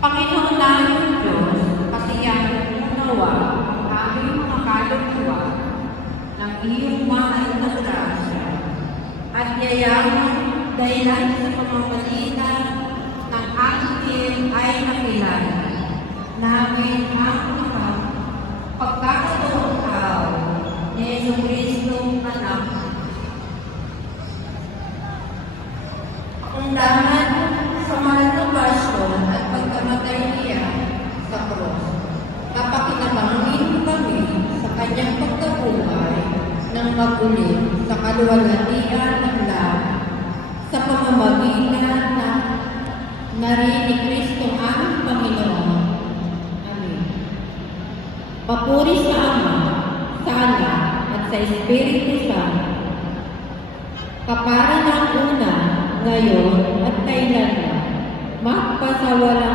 Panginoon namin Diyos, kasiyahan mo nawa ang aming mga kaluluwa ng iyong mahal na grasya at yayaman dahilan sa pamamagitan ng ating ay nakilala namin ang pagkakataong tao ni Jesucristong anak. Ang daman sa mahal na pasyon at pagkamatay niya sa krus, napakinabangin kami sa kanyang pagkabuhay ng magulit sa kaluwalhatian ng lahat sa pamamagitan na rin ni Kristong aming Panginoon. Amen. Papuri sa Ama, sa Anak, at sa Espiritu Santo, kapara ng una, ngayon, at kailanman, magpasawalang